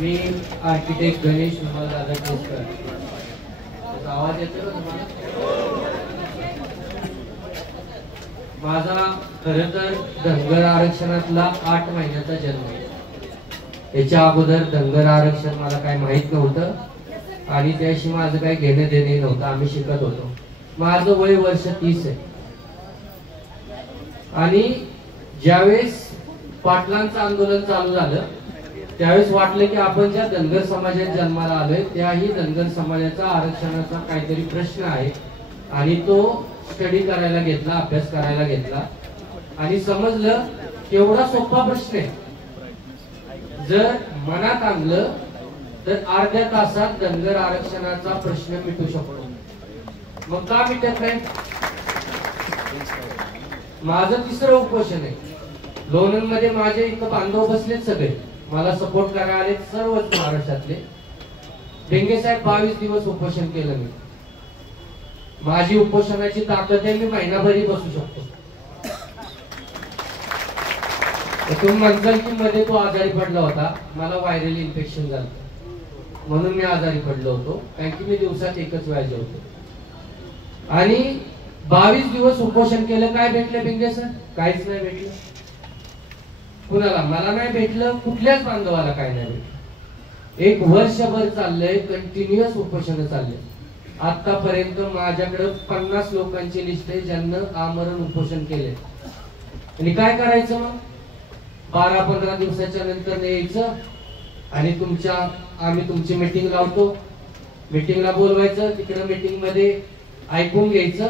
मी architect Ganesh Vimal दादा केसकर. आवाज येतो का तुम्हाला? माझा खरं तर धनगर आरक्षणातला 8 महिन्याचा जन्म आहे. याच्या अगोदर धनगर आरक्षण मला काही माहित नव्हतं आणि त्याशी माझं काही घेणं देणे नव्हतं. आम्ही शिकत होतो. माझं वय वर्ष 30 आहे आणि ज्यावेळेस पाटलांचं आंदोलन चालू झालं त्यावेळेस वाटलं की आपण ज्या धनगर समाजात जन्माला आलोय त्याही धनगर समाजाचा आरक्षणाचा काहीतरी प्रश्न आहे आणि तो स्टडी करायला घेतला, अभ्यास करायला घेतला आणि समजलं की एवढा सोपा प्रश्न आहे. जर मनात आणलं तर अर्ध्या तासात धनगर आरक्षणाचा प्रश्न मिटू शकतो. मग का मिटत नाही? माझं 3रं उपोषण आहे. लोणंद मध्ये माझे इथं बांधव बसलेत सगळे, मला सपोर्ट करायला आले सर्वच महाराष्ट्रातले. डेंगे साहेब 22 दिवस उपोषण केलं मी. माझी उपोषणाची ताकद आहे, मी महिनाभरी बसू शकतो. तुम्ही म्हणताल की मध्ये तो आजारी पडला होता, मला व्हायरल इन्फेक्शन झालं म्हणून मी आजारी पडलो होतो, कारण की मी दिवसात एकच वेळा जेवतो. आणि 22 दिवस उपोषण केलं. काय भेटलं बेंगे सर? काहीच नाही भेटलं. कुणाला? मला नाही भेटलं, कुठल्याच बांधवाला काय नाही भेटलं. 1 वर्षभर चाललंय, कंटिन्युअस उपोषण चाललंय. आतापर्यंत माझ्याकडे 50 लोकांची लिस्ट आहे ज्यांना आमरण उपोषण केले. आणि काय करायचं मग? 12-15 दिवसाच्या नंतर यायचं आणि आम्ही तुमची मीटिंग लावतो. मीटिंगला बोलवायचं, तिकडे मीटिंग मध्ये ऐकून घ्यायचं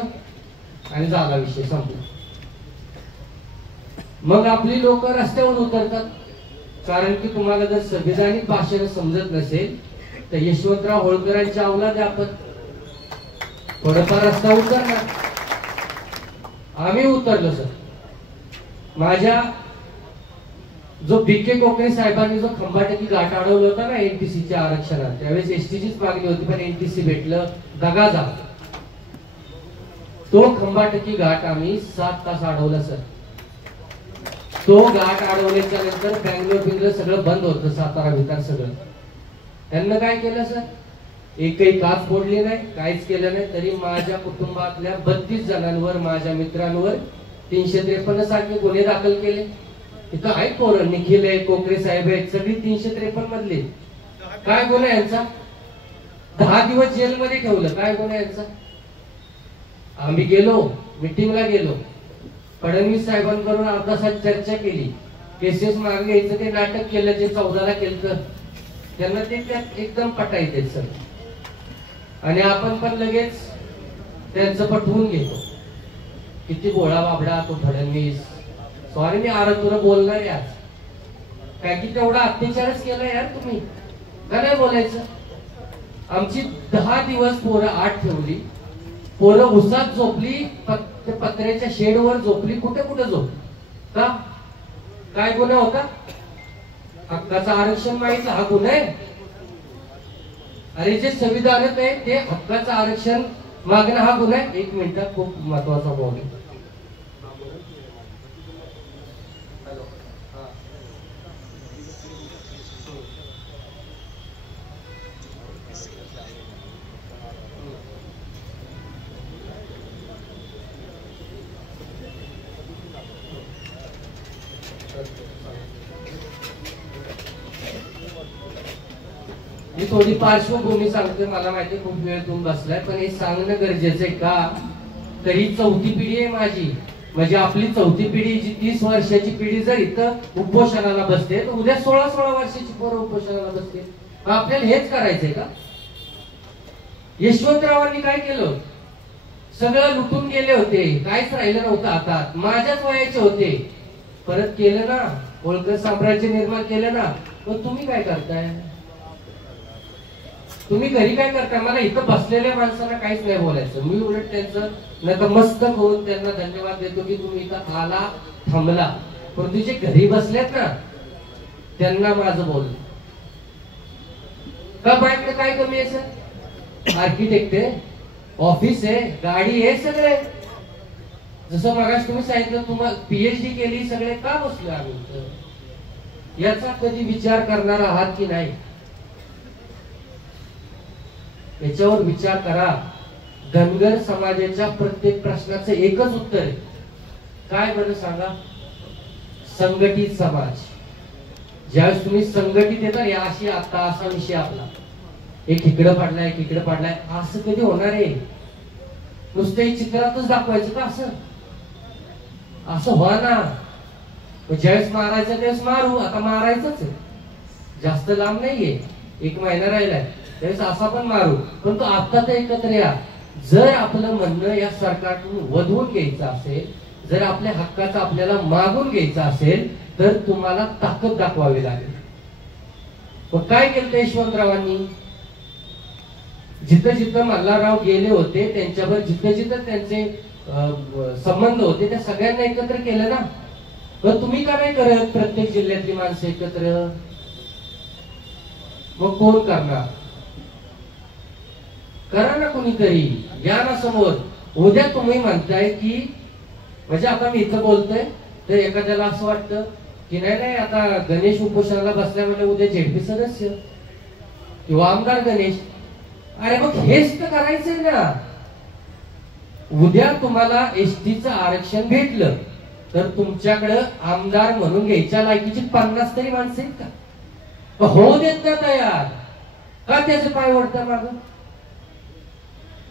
आणि झाला विषय, संपला. मग आपली लोक रस्त्यावर उतरतात. कारण की तुम्हाला जर संविधानिक भाषेला समजत नसेल तर यशवंतराव होळकरांच्या अवलाद आपण थोडंफार रस्ता उतरणार. आम्ही उतरलो सर. माझ्या जो बीके कोकणे साहेबांनी जो खंबाटकी घाट अडवला होता ना एनटीसीच्या आरक्षणात, त्यावेळेस एसटीचीच मागणी होती पण एनटीसी भेटलं, दगा झाला. तो खंबाटकी घाट आम्ही 7 तास अडवला सर. तो घाट अडवल्याच्या नंतर बँगलोर सगळं बंद होतं, सातारा विकार सगळं. त्यांना काय केलं सर? एकही काच फोडली नाही, काहीच केलं नाही. तरी माझ्या कुटुंबातल्या 32 जणांवर, माझ्या मित्रांवर 353 सारखे गुन्हे दाखल केले. इथं आहेत पोरं, निखिल आहे, कोकरे साहेब आहेत, सगळी 353 मधले. काय गुन्हा यांचा? 10 दिवस जेलमध्ये ठेवलं. काय गुन्हा यांचा? आम्ही गेलो, मीटिंगला गेलो, फडणवीस साहेबांबरोबर अर्धा तास चर्चा केली. केसेस मागे यायचं ते नाटक केलं जे 14ला केलं. त्यांना ते त्यात एकदम पटायचे सर. आणि आपण पण लगेच त्यांचं पटवून घेतो. किती बोळा बाबडा तो फडणवीस. सॉरी मी आरतुर बोलणार आहे आज, काय की तेवढा अत्याचारच केला यार तुम्ही, का नाही बोलायचं? आमची 10 दिवस पोरं आत ठेवली. पोरं उसात झोपली, पत्र्याच्या शेडवर झोपली, कुठे कुठे झोपली. का? काय गुन्हा होता? हक्काचं आरक्षण माहिती हा गुन्हा आहे? अरे जे संविधानात आहे ते हक्काचं आरक्षण मागणं हा गुन्हा आहे? 1 मिनिट, खूप महत्वाचा बोल. मी थोडी पार्श्वभूमी सांगते. मला माहिती खूप वेळ तुम्ही बसलाय, पण हे सांगणं गरजेचं आहे. का? तरी 4थी पिढी आहे माझी. म्हणजे आपली 4थी पिढी जी 30 वर्षाची पिढी जर इथं उपोषणाला बसते तर उद्या 16 वर्षाची पोरं उपोषणाला बसते. आपल्याला हेच करायचंय का? यशवंतरावांनी काय केलं? सगळं लुटून गेले होते, काहीच राहिलं नव्हतं हातात. माझ्याच वयाचे होते, परत केलं ना, होळकर साम्राज्य निर्माण केलं ना. मग तुम्ही काय करताय? तुम्ही घरी काय करताय? मला इथं बसलेल्या माणसांना काहीच नाही बोलायचं. मी उलट त्यांचं नतमस्तक होऊन त्यांना धन्यवाद देतो की तुम्ही इथं आला, थांबला. पण तुझे घरी बसलेत ना त्यांना माझं बोल का? बाईकला काय कमी आहे सर? आर्किटेक्ट आहे, ऑफिस आहे, गाडी आहे, सगळे. जसं मगाशी तुम्ही सांगितलं तुम्हाला पीएचडी केली, सगळे का बसलो आम्ही? याचा कधी विचार करणार आहात की नाही? याच्यावर विचार करा. धनगर समाजाच्या प्रत्येक प्रश्नाचं एकच उत्तर आहे. काय बरं सांगा? संघटित समाज. ज्यावेळेस तुम्ही संघटित येता, या अशी आता असा विषय आपला, एक इकडं पडलाय एक इकडं पडलाय, असं कधी होणार आहे? नुसते चित्रातच दाखवायचं का? असं व्हा ना. ज्यावेळेस मारायचं त्यावेळेस मारू. आता मारायचंच आहे, जास्त लांब नाहीये, 1 महिना राहिलाय, त्यावेळेस असा पण मारू. पण तो आता तर एकत्र या. जर आपलं म्हणणं या सरकारकडून वधवून घ्यायचं असेल, जर आपल्या हक्काचं आपल्याला मागून घ्यायचं असेल, तर तुम्हाला ताकद दाखवावी लागेल. मग काय केलं यशवंतरावांनी? जिथं जिथं मल्हारराव गेले होते, त्यांच्यावर जिथं जिथं त्यांचे संबंध होते, त्या सगळ्यांना एकत्र केलं ना. पण तुम्ही का नाही करत? प्रत्येक जिल्ह्यातली माणसं एकत्र. मग कोण करणार? करा ना कोणीतरी, या ना समोर. उद्या तुम्ही म्हणताय की, म्हणजे आता मी इथं बोलतोय तर एखाद्याला असं वाटतं की नाही नाही आता गणेश उपोषणाला बसल्या म्हणजे उद्या झेडपी सदस्य किंवा आमदार गणेश. अरे मग हेच तर करायचंय ना. उद्या तुम्हाला एसटीचं आरक्षण भेटलं तर तुमच्याकडे आमदार म्हणून घ्यायच्या लायकीची 50 तरी माणसं आहेत का? होऊ देत ना तयार. का त्याचे पाय ओढता माग?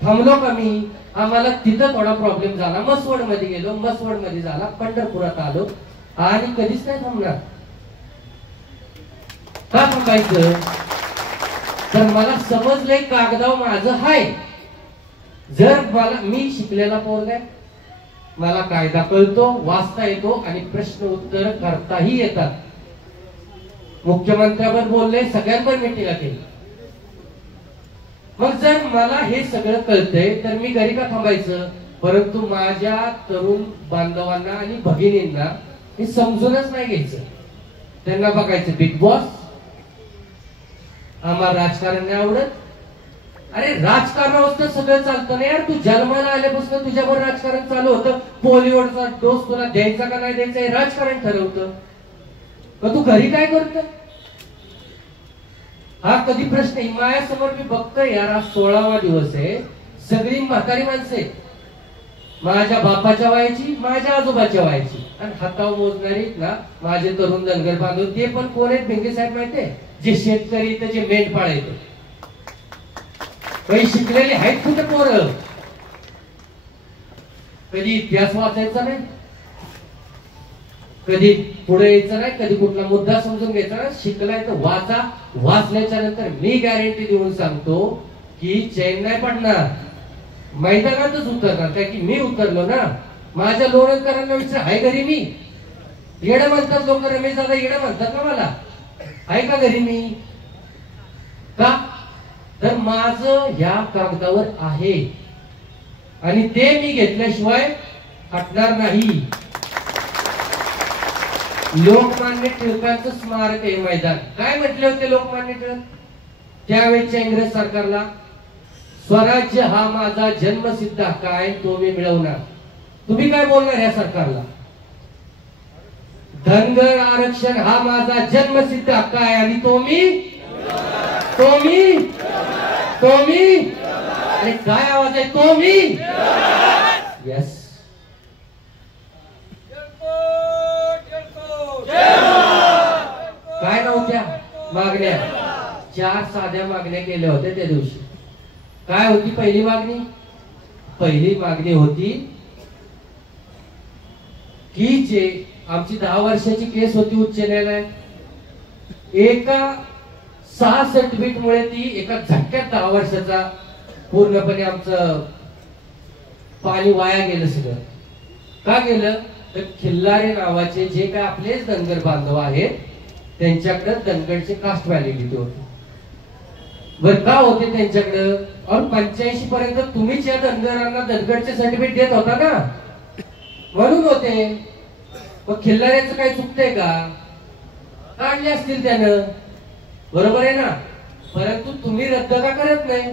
थांबलो का मी? आम्हाला तिथं थोडा प्रॉब्लेम झाला, मसवड मध्ये गेलो, मसवड मध्ये झाला, पंढरपुरात आलो, आणि कधीच नाही थांबणार. का थांबायचं? तर मला समजलंय कागदाव माझं हाय. जर मी शिकलेला पोरगा, मला कायदा कळतो, वाचता येतो आणि प्रश्न उत्तर करताही येतात. मुख्यमंत्र्यावर बोलले, सगळ्यांवर मिटिंग केली. मग जर मला हे सगळं कळतंय तर मी घरी का थांबायचं? परंतु माझ्या तरुण बांधवांना आणि भगिनींना हे समजूनच नाही घ्यायचं. त्यांना बघायचं बिग बॉस, आम्हाला राजकारण नाही आवडत. अरे राजकारणावर सगळं चालतं ना यार. तू जन्माला आल्यापासून तुझ्यावर राजकारण चालू होतं. पोलिओचा डोस तुला द्यायचा का नाही द्यायचा हे राजकारण ठरवतं. मग तू घरी काय करतो? हा कधी प्रश्न माझ्यासमोर मी बघतोय यार. आज 16वा दिवस आहे. सगळी म्हातारी माणसं आहेत, माझ्या बापाच्या वयाची, माझ्या आजोबाच्या वयाची, आणि हातावर मोजणारी ना माझे तरुण धनगर बांधव. ते पण कोण आहेत भिंगे साहेब माहितीये? जे शेतकरी, जे मेंढपाळ आहेत. काही शिकलेले आहेत कुठे पोरं? कधी इतिहास वाचायचा नाही, कधी पुढे यायचं नाही, कधी कुठला मुद्दा समजून घ्यायचा नाही. शिकलाय तर वाचा. वाचल्याच्या नंतर मी गॅरंटी देऊन सांगतो की चैन नाही पडणार, मैदानातच उतरणार. काय की मी उतरलो ना. माझ्या लोणकरांना विचार, आहे घरी मी? येडं म्हणतात लोक, रमेश दादा येडं म्हणतात ना मला. आहे का घरी मी? का? तर माझं ह्या कागदावर आहे आणि ते मी घेतल्याशिवाय हटणार नाही. लोकमान्य टिळकांचं स्मारक आहे मैदान. काय म्हटले होते लोकमान्य टिळक त्यावेळेच्या इंग्रज सरकारला? स्वराज्य हा माझा जन्मसिद्ध हक्क आहे, तो मी मिळवणार. तुम्ही काय बोलणार या सरकारला? धनगर आरक्षण हा माझा जन्मसिद्ध हक्क आहे आणि तो मी अरे काय आवाज आहे? तो मी. यस. काय नव्हत्या मागण्या? 4 साध्या मागण्या केल्या होत्या त्या दिवशी. काय होती पहिली मागणी? पहिली मागणी होती की जे आमची 10 वर्षाची केस होती उच्च न्यायालयात, एका 66 बीट मुळे ती एका झटक्यात 10 वर्षाचा पूर्णपणे आमचं पाणी वाया गेलं सगळं. का गेलं? तर खिल्लारे नावाचे जे काय आपलेच धनगर बांधव आहेत त्यांच्याकडे धनगरची कास्ट व्हॅलिडिटी होती. बर का होते त्यांच्याकडे? और 85 पर्यंत तुम्हीच या धनगरांना धनगरचे सर्टिफिकेट देत होता ना, म्हणून होते. मग खिल्लाऱ्याचं काही चुकतंय का? काढले असतील त्यानं, बरोबर आहे ना. परंतु तुम्ही रद्द का करत नाही?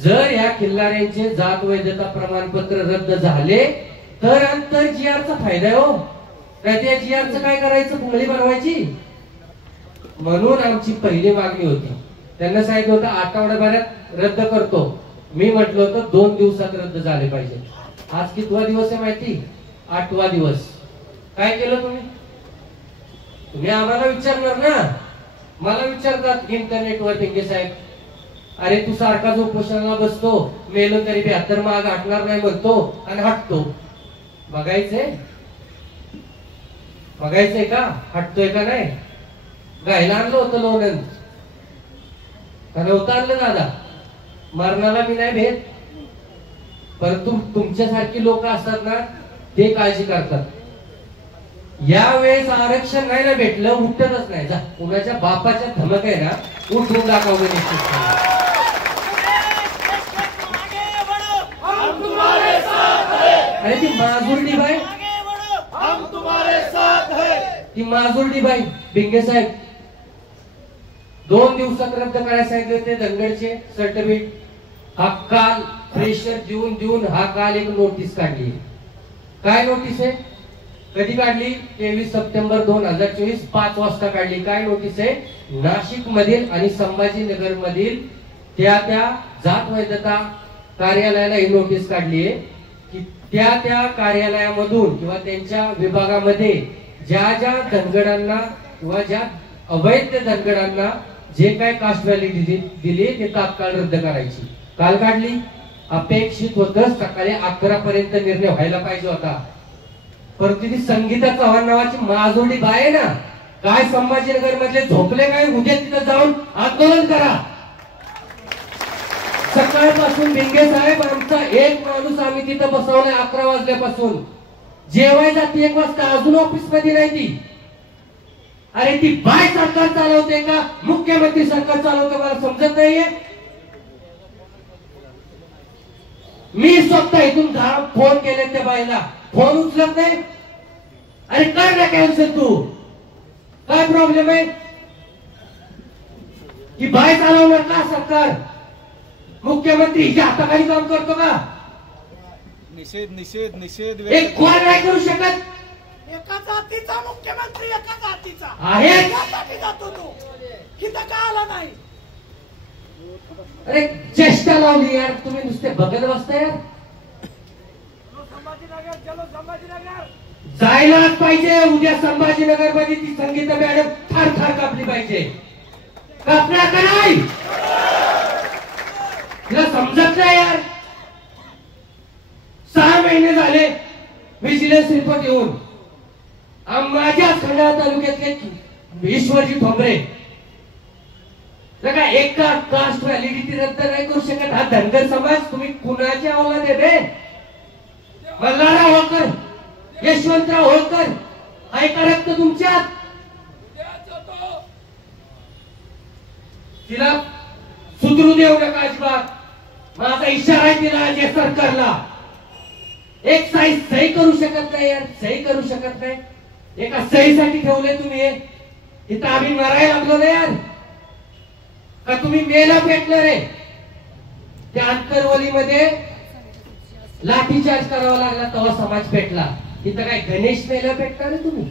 जर या खिल्लाऱ्यांचे जात वैधता प्रमाणपत्र रद्द झाले तर अंतर जीआरचा फायदा आहे हो. काय त्या जीआरचं काय करायचं? पुंगळी बनवायची? म्हणून आमची पहिली मागणी होती त्यांना सांगितलं होतं आठवड्याभरात रद्द करतो. मी म्हटलं होतं 2 दिवसात रद्द झाले पाहिजे. आज कितवा दिवस आहे माहिती? 8वा दिवस. काय केलं तुम्ही? तुम्ही आम्हाला विचारणार ना. मला विचारतात इंटरनेटवर, भिंगे साहेब अरे तू सारखाच उपोषणाला बसतो, मेलो तरी 72 माग हटणार नाही म्हणतो आणि हटतो. बघायचंय का हटतोय का नाही? गायला आणलं होतं लोणंद का नव्हतं आणलं दादा? मरणाला मी नाही भेट, परंतु तुमच्यासारखी लोक असतात ना ते काळजी करतात. यावेळेस आरक्षण नाही ना भेटलं, उठतच नाही. जा कुणाच्या बापाच्या धमक आहे ना, उठून दाखवलं निश्चित. अरे ती माजुर्डी बाई, हम तुम्हारे साथ है. ती माजुर्डी बाई भिंगे साहेब 2 दिवसात रद्द करायला सांगितले होते धनगडचे सर्टिफिकेट. हा काल प्रेशर देऊन हा काल एक नोटीस काढली. काय नोटीस आहे? कधी काढली? 23 सप्टेंबर 2024 5 वाजता काढली. काय नोटीस आहे? नाशिक मधील आणि संभाजीनगर मधील त्या जात वैधता कार्यालयाला ही नोटीस काढली आहे की त्या कार्यालयामधून किंवा त्यांच्या विभागामध्ये ज्या धनगडांना किंवा ज्या अवैध धनगडांना जे काय कास्ट व्हॅलिडिटी दिली ते तात्काळ रद्द करायची. काल काढली. अपेक्षित होतं सकाळी 11 पर्यंत निर्णय व्हायला पाहिजे होता, परंतु ती संगीता चव्हाण नावाची माजुर्डी बाय आहे ना, काय संभाजीनगर मधले झोपले काय? उद्या तिथं जाऊन आंदोलन करा. सकाळपासून भिंगे साहेब आमचा एक माणूस आम्ही तिथं बसवलाय 11 वाजल्यापासून. जेवायला ती 1 वाजता अजून ऑफिस मध्ये नाही ती. अरे ती बाय सरकार चालवते का मुख्यमंत्री सरकार चालवते मला समजत नाहीये. मी स्वतः इथून फोन केले त्या बाईला, फोन उचलत नाही. अरे कर ना कॅन्सल, तू काय प्रॉब्लेम आहे? की बाय चालवणार का सरकार? मुख्यमंत्री हिच्या हाताखाली काम करतो का? निषेध निषेध निषेध. एक कोण नाही करू शकत. एका जातीचा मुख्यमंत्री एका जातीचा आहे. त्यासाठी जातो तो, इथं का आला नाही? अरे चेष्टा लावली यार, तुम्ही नुसते बघत बसताय यार. संभाजीनगर, चलो संभाजीनगर. जायलाच पाहिजे उद्या संभाजीनगर मध्ये. ती संगीता मॅडम थार कापली पाहिजे. कापणार का नाही? तिला समजत नाही यार. 6 महिने झाले विजिलन्स रिपोर्ट येऊन. माझ्या खंडाळा तालुक्यातले ईश्वरजी ठोंबरे का एका कास्ट व्हॅलिडिटी रद्द नाही करू शकत. हा धनगर समाज तुम्ही कुणाच्या अवलाद आहे रे? मल्हारराव होळकर, यशवंतराव होळकर, ऐका रक्त तुमच्यात. तिला सुधरू देऊ नका अजिबात. माझा इशारा आहे तिला या सरकारला. एक सही करू शकत नाही यार, सही करू शकत नाही. एका सहीसाठी ठेवले तुम्ही. इथं आम्ही मरायला लागलो ना यार, का तुम्ही मेला पेटलं रे? त्या अंतरवलीमध्ये लाठीचार्ज करावा लागला तेव्हा समाज पेटला. इथं काय गणेश मेला पेटणार रे तुम्ही?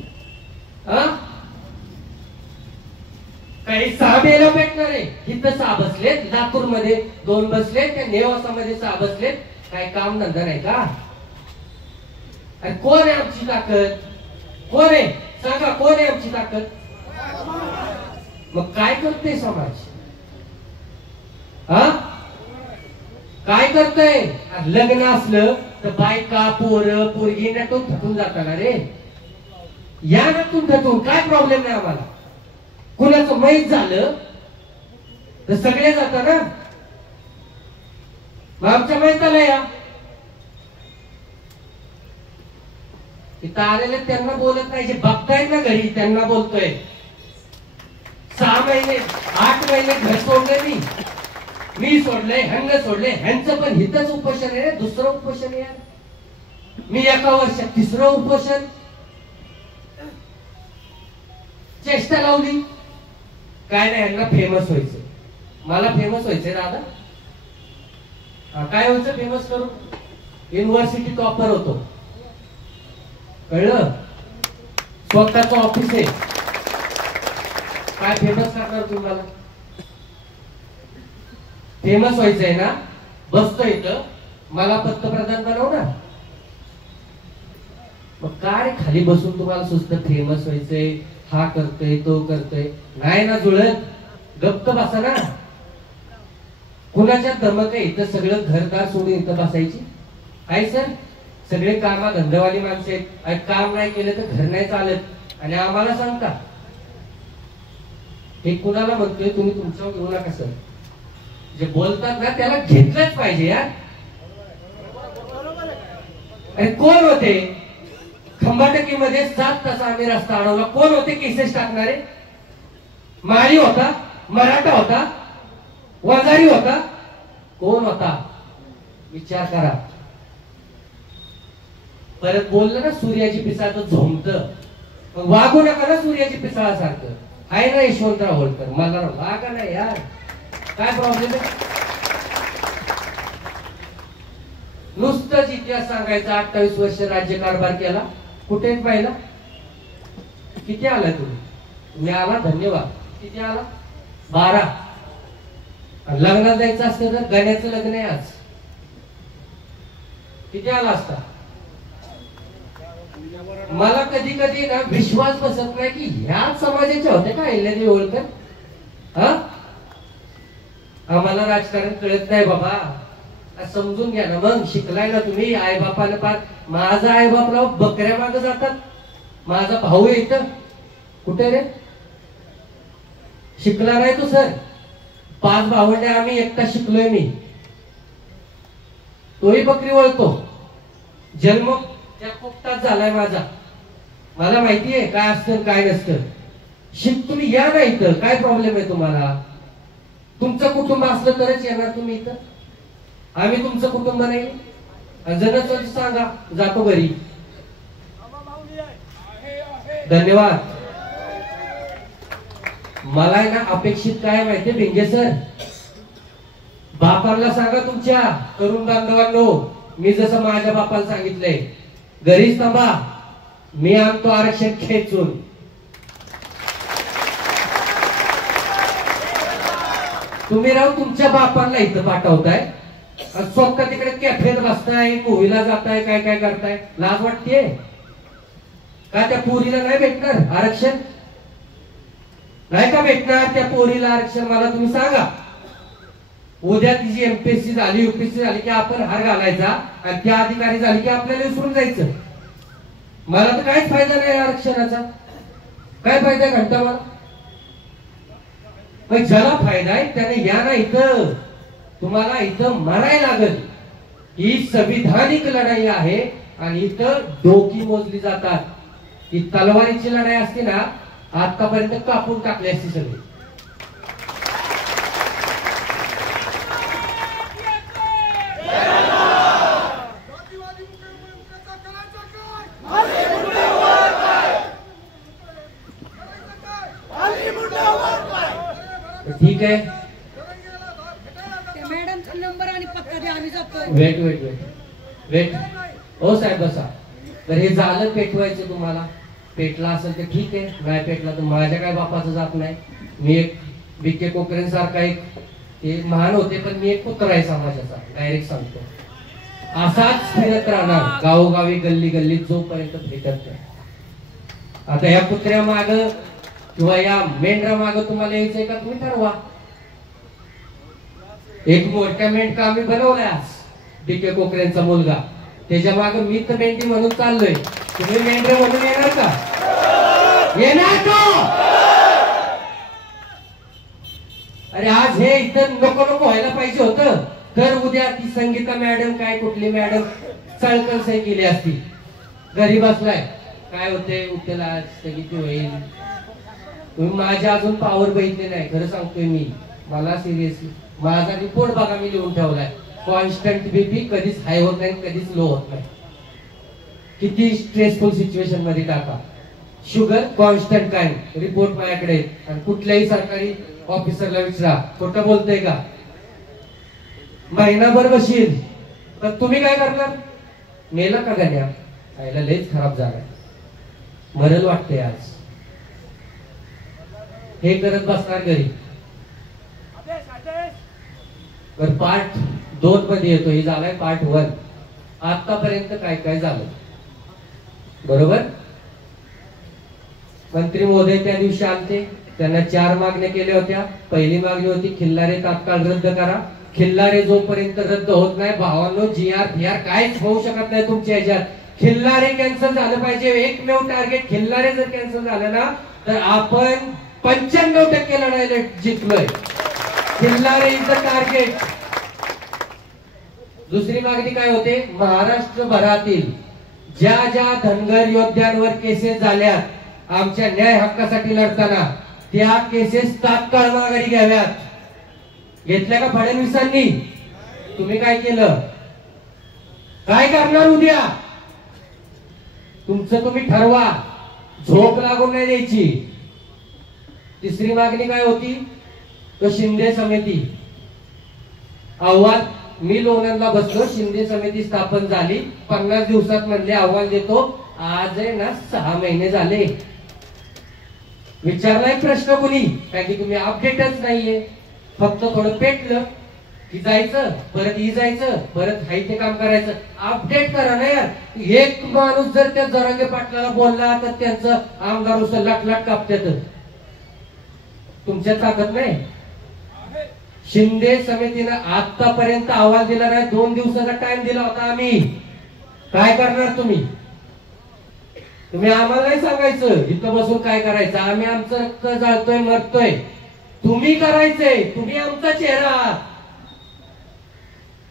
काही 6 मेला पेटणार आहे. इथं 6 बसलेत, लातूर मध्ये 2 बसलेत, त्या नेवासामध्ये 6 बसलेत. काय काम धंदा नाही का? आणि कोण आहे आमची ताकद? कोण आहे सांगा? कोण आहे आमची ताकद? मग काय करते समाज? काय करतय? लग्न असलं तर बायका पोरं पोरगी नटून थकून जातात ना रे. या नटून थकून काय प्रॉब्लेम नाही आम्हाला. कुणाचं मैत झालं तर सगळे जातात ना. मग आमच्या मैताला या. इथं आलेले त्यांना बोलत नाही, जे बघतायत ना घरी त्यांना बोलतोय. 6 महिने 8 महिने घर सोडले मी सोडले, ह्यांना सोडले. ह्यांचं पण हितच उपोषण आहे, दुसरं उपोषण आहे. मी एका वर्षात 3रं उपोषण. चेष्टा लावली. काय नाही, ह्यांना फेमस व्हायचं. मला फेमस व्हायचंय दादा. काय व्हायचं फेमस करून? युनिव्हर्सिटी टॉपर होतो, कळलं? स्वतःचं ऑफिस आहे. काय फेमस करणार तुम्हाला? फेमस व्हायचंय ना, बसतो इथं, मला पंतप्रधान बनव ना. मग काय खाली बसून तुम्हाला सुस्त फेमस व्हायचंय, हा करतोय तो करतोय, नाही ना जुळत, गप्प बसा ना. कुणाच्या धमक आहे इथं सगळं घरदार सोडून इथं बसायची? आहे सर, सगळे कामा धंदेवाली माणसे आहेत, काम नाही केलं तर घर नाही चालत आणि आम्हाला सांगता. हे कुणाला म्हणतोय तुम्ही, तुमच्यावर घेऊ नका सर. जे बोलतात ना त्याला घेतलंच पाहिजे यार. अरे कोण होते खंबाटकीमध्ये 7 तास आम्ही रस्ता अडवला? कोण होते केसेस टाकणारे? माळी होता, मराठा होता, वंजारी होता, कोण होता? विचार करा. परत बोललं ना सूर्याची पिसाळ झोमत, वागू नका ना सूर्याची पिसाळासारखं. आहे ना यशवंतराव होळकर, मला वागा नाही यार, काय प्रॉब्लेम आहे? नुसतंच इतिहास सांगायचा. 28 वर्ष राज्यकारभार केला, कुठे पाहिला? किती आला तुम्ही आला, धन्यवाद. किती आला? 12. लग्नात जायचं असतं तर गण्याचं लग्न आहे आज, किती आला असता? मला कधी कधी ना विश्वास बसत नाही की ह्याच समाजाचे होते का अहिल्यादेवी होळकर. आम्हाला राजकारण कळत नाही बाबा, समजून घ्या ना. मग शिकलाय ना तुम्ही, आई बापाला पार. माझा आई बापला बकऱ्या मागे जातात, माझा भाऊ इथं कुठे रे? शिकला नाही तू सर? 5 भावंडे आम्ही, एकटा शिकलोय मी, तोही बकरी वळतो. जन्म त्या पोपटात झालाय माझा, मला माहितीये काय असतं काय नसतं. तुम्ही या ना इथं, काय प्रॉब्लेम आहे तुम्हाला? तुमचं कुटुंब असलं तरच येणार तुम्ही इथं. आम्ही तुमचं कुटुंब नाही. जण सांगा, जातो घरी. धन्यवाद. मला आहे ना अपेक्षित काय माहितीये भिंगे सर, बापांना सांगा तुमच्या तरुण बांधवांनो, मी जसं माझ्या बापाला सांगितलंय, घरीच थांबा, मी आणतो आरक्षण खेचून. तुम्ही राहू तुमच्या बापांना इथं पाठवताय, स्वतः तिकडे कॅफेत बसताय, मूवीला जाताय, काय काय करताय. लाज वाटतेय का? त्या पोरीला नाही भेटणार आरक्षण? नाही का भेटणार त्या पोरीला आरक्षण? मला तुम्ही सांगा. उद्या तिची एमपीएससी झाली, युपीएससी झाली की आपण हार घालायचा आणि त्या अधिकारी झाली की आपल्याला विसरून जायचं. मला तर काहीच फायदा नाही आरक्षणाचा. काय फायदा घंटा मला? मग ज्याला फायदा आहे त्याने या ना इथं. तुम्हाला इथं मरायला लागल. ही संविधानिक लढाई आहे आणि इथं डोकी मोजली जातात. ही तलवारीची लढाई असते ना, आतापर्यंत कापून टाकली असती सगळी. ठीक आहे, मॅडमचा नंबर आणि पत्ता द्या, आम्ही जातो. वेट. हो साहेब बसा. तर हे झालं पेटवायचं तुम्हाला. पेटला असेल तर ठीक आहे, नाही पेटला तर माझ्या काय बापाचं जात नाही. मी एक बीके कोकरेंसारखा एक, ते महान होते पण मी एक पुत्र आहे समाजाचा, डायरेक्ट सांगतो. असाच फिरत राहणार गावोगावी, गल्ली गल्लीत, जोपर्यंत भेटत नाही. आता या कुत्र्या माग किंवा या मेंढरा माग तुम्हाला यायचंय का? तुम्ही ठरवा. एक मोठ्या मेंढका आम्ही बनवलाय आज, बीके कोकरेंचा मुलगा. त्याच्या माग मी तर मेंढी म्हणून चाललोय. तुम्ही मेंढरे म्हणून येणार का? येणार का? अरे आज हे इथं नको नको व्हायला पाहिजे होतं, तर उद्या ती संगीता मॅडम काय कुठली मॅडम चळकळ सही केली असती. घरी बसलाय, काय होते उठला स्थगिती होईल. तुम्ही माझ्या अजून पावर बघितले नाही, खरं सांगतोय मी. मला सिरियसली माझा रिपोर्ट बघा, मी लिहून ठेवलाय. कॉन्स्टंट बीपी कधीच हाय होत नाही, कधीच लो होत नाही. किती स्ट्रेसफुल सिच्युएशन मध्ये टाका. शुगर कॉन्स्टंट काय, रिपोर्ट माझ्याकडे. आणि कुठल्याही सरकारी ऑफिसरला विचारा, खोटं बोलतोय का? महिनाभर बशील, तर तुम्ही काय करणार? मेला का गाड्या? खायला लयच खराब झालाय, मरल वाटतंय आज. हे करत बसणार घरी. तर पार्ट 2 मध्ये येतो. हे झालाय पार्ट 1. आतापर्यंत काय काय झालं बरोबर. मंत्री महोदय त्या दिवशी आलते. त्यांना 4 मागण्या केल्या होत्या. पहिली मागणी होती खिल्लारे तात्काळ रद्द करा. खिल्लारे जोपर्यंत रद्द होत नाही भावांनो GR काहीच होऊ शकत नाही तुमच्या ह्याच्यात. खिल्लारे कॅन्सल झालं पाहिजे. एकमेव टार्गेट खिल्लारे जर कॅन्सल झालं ना तर आपण 95% लढायला जिंकलोय. Khillare is the target. दुसरी मागणी काय होते. महाराष्ट्रभरातील ज्या ज्या धनगर योद्ध्यांवर केसेस झाल्यात आमच्या न्याय हक्कासाठी लढताना त्या केसेस तात्काळ माघारी घ्याव्यात. घेतल्या का फडणवीसांनी. तुम्ही काय केलं. काय करणार उद्या तुमचं तुम्ही ठरवा. झोप लागून नाही द्यायची. तिसरी मागणी काय होती. तो शिंदे समिती अहवाल. मी लोणंदला बसलो. शिंदे समिती स्थापन झाली. 50 दिवसात म्हणले अहवाल देतो. आज आहे ना 6 महिने झाले. विचारलाय प्रश्न कुणी. कारण की तुम्ही अपडेटच नाहीये. फक्त थोडं पेटलं की जायचं परत जायचं परत हाय ते काम करायचं. अपडेट करा ना यार. एक माणूस जर त्या जरांगे पाटलाला बोलला तर त्यांचं आमदार उसं लाट कापतात. तुमच्या ताकद नाही. शिंदे समितीनं आतापर्यंत अहवाल दिला नाही. 2 दिवसाचा टाइम दिला होता आम्ही. काय करणार तुम्ही. तुम्ही आम्हाला नाही सांगायचं इथं बसून काय करायचं. आम्ही आमचं रक्त जाळतोय मरतोय. तुम्ही करायचंय. तुम्ही आमचा चेहरा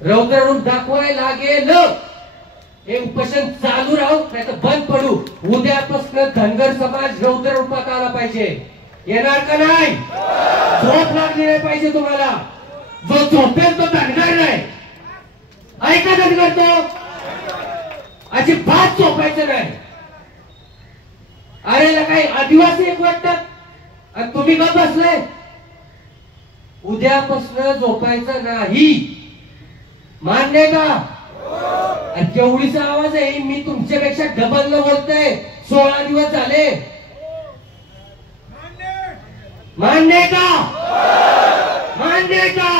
रौद्र रूप दाखवायला लागेल. हे उपोषण चालू राहू नाही तर बंद पडू. उद्यापासून धनगर समाज रौद्र रूपात आला पाहिजे. येणार का नाही. झोप लागली नाही पाहिजे तुम्हाला. जो झोपेल तो धनगर नाही. ऐका धनगर तो अजिबात झोपायचं नाही. अरे काही आदिवासी एक वाटतात आणि तुम्ही का बसलाय. उद्यापासून झोपायचं नाही. मान्य का. केवढीचा आवाज आहे. मी तुमच्यापेक्षा डबल न बोलतोय. 16 दिवस झाले. मान्य का. मान्य का.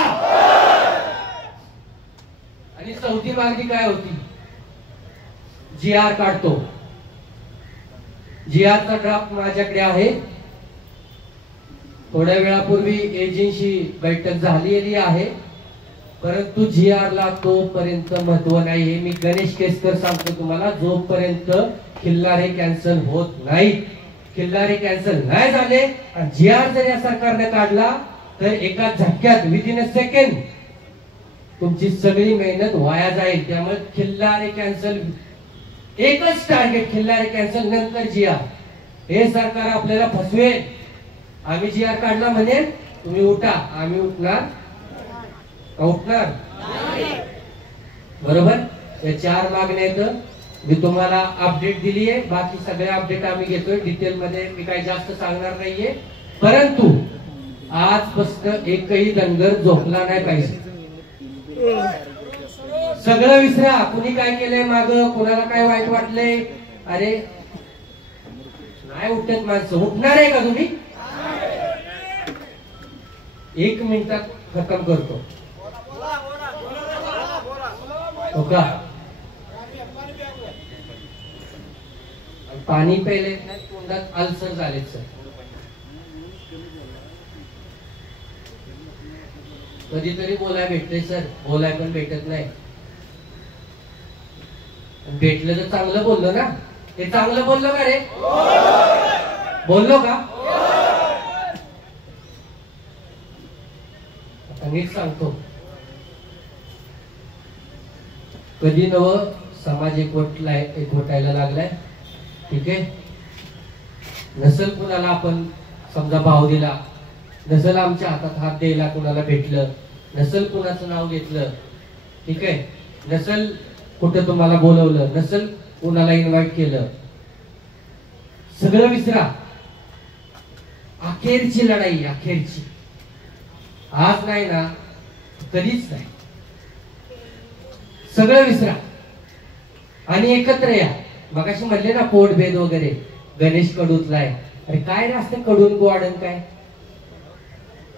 आणि चौथी मागणी काय होती. GR काढतो. GRचा ड्राफ्ट माझ्याकडे आहे. थोड्या वेळापूर्वी एजन्सी बैठक झालेली आहे. परंतु GR ला तोपर्यंत महत्व नाही. हे मी गणेश केसकर सांगतो तुम्हाला. जोपर्यंत खिल्लारे कॅन्सल होत नाही. खिल्लारे कॅन्सल नाही झाले आणि GR जर या सरकारने काढला तर एका झटक्यात विदिन अ सेकंड तुमची सगळी मेहनत वाया जाईल. त्यामुळे खिल्लारे कॅन्सल. एकच टार्गेट खिल्लारे कॅन्सल नंतर GR. हे सरकार आपल्याला फसवेल. आम्ही GR काढला म्हणे तुम्ही उठा. आम्ही उठणार बरोबर. या 4 मागण्या आहेत. मी तुम्हाला अपडेट दिली आहे. बाकी सगळे अपडेट आम्ही घेतोय डिटेल मध्ये. मी काही जास्त सांगणार नाहीये. परंतु आजपासून एकही धनगर झोपला नाही पाहिजे. सगळं विसरा. कुणी काय केलंय माग. कुणाला काय वाईट वाटलंय. अरे नाही उठत माणसं. उठणार आहे का तुम्ही. 1 मिनिटात खतम करतो. हो का. पाणी प्यायले तोंडात अल्सर झाले सर. कधीतरी बोलाय भेटते सर. बोलाय पण भेटत नाही. भेटलं तर चांगलं बोललो ना. हे चांगलं बोललो का रे. बोललो का. आता नीट सांगतो. कधी नव समाज एकवटायला लागलाय. ठीक आहे. नसल कुणाला आपण समजा भाव दिला. नसल आमच्या हातात हात द्यायला कुणाला भेटलं. नसल कुणाचं नाव घेतलं. ठीक आहे. नसल कुठं तुम्हाला बोलवलं. नसल कुणाला इन्व्हाइट केलं. सगळं विसरा. अखेरची लढाई. अखेरची. आज नाही ना कधीच नाही. सगळं विसरा आणि एकत्र या. मगाशी म्हणले ना पोटभेद वगैरे. गणेश कडूतलाय. अरे काय रे असतं कडून गोवाडन काय.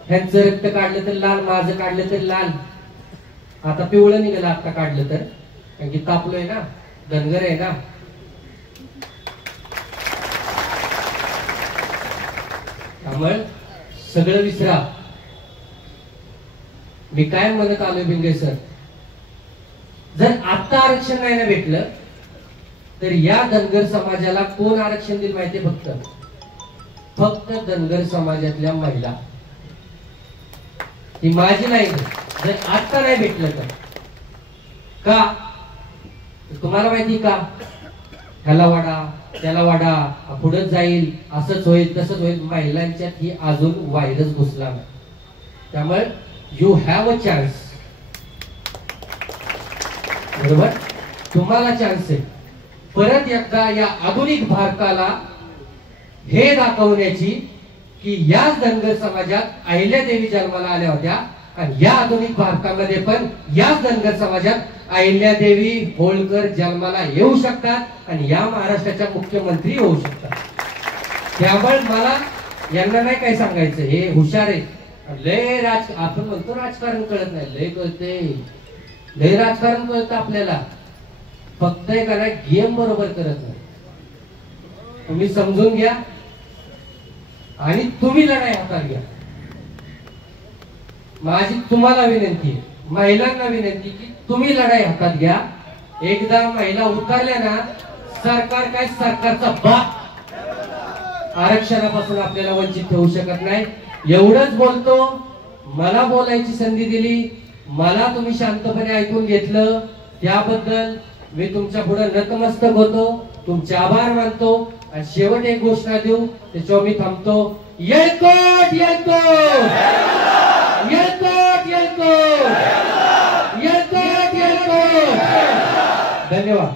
ह्यांचं रक्त काढलं तर लाल. माझं काढलं तर लाल. आता पिवळं निघालं आता काढलं तर, कारण की तापलोय ना, धनगर आहे ना. त्यामुळे सगळं विसरा. मी काय म्हणत आलोय भिंगे सर, जर आता आरक्षण नाही ना भेटलं तर या धनगर समाजाला कोण आरक्षण दिलं माहितीये? फक्त धनगर समाजातल्या महिला. ही माझी नाही, जर आता नाही भेटलं तर. का? तुम्हाला माहिती का? ह्याला वाडा त्याला वाडा, पुढे जाईल, असंच होईल तसंच होईल. महिलांच्यात ही अजून व्हायरस घुसला नाही. त्यामुळे यू हॅव अ चान्स. बरोबर, तुम्हाला चान्स आहे परत एकदा या आधुनिक भारताला हे दाखवण्याची की याच धनगर समाजात अहिल्यादेवी जन्माला आल्या होत्या आणि या आधुनिक भारतामध्ये पण याच धनगर समाजात अहिल्यादेवी होळकर जन्माला येऊ शकतात आणि या महाराष्ट्राच्या मुख्यमंत्री होऊ शकतात. त्यामुळे मला यांना नाही काय सांगायचं, हे हुशार आहे. लय आपण म्हणतो राजकारण कळत नाही, लय कळते, लय राजकारण कळतं आपल्याला. फक्त एक गेम बरोबर करत नाही. तुम्ही समजून घ्या आणि तुम्ही लढाई हातात घ्या. माझी तुम्हाला विनंती, महिलांना विनंती की तुम्ही लढाई हातात घ्या. एकदा महिला उतरल्या ना, सरकार काय सरकारचा बाप आरक्षणापासून आपल्याला वंचित ठेवू शकत नाही. एवढंच बोलतो. मला बोलायची संधी दिली, मला तुम्ही शांतपणे ऐकून घेतलं, त्याबद्दल मी तुमच्या पुढे नतमस्तक होतो. तुमचे आभार मानतो आणि शेवट एक घोषणा देऊ, त्याच्यावर मी थांबतो. येळकोट येळकोट येळकोट येळकोट येळकोट येळकोट. धन्यवाद.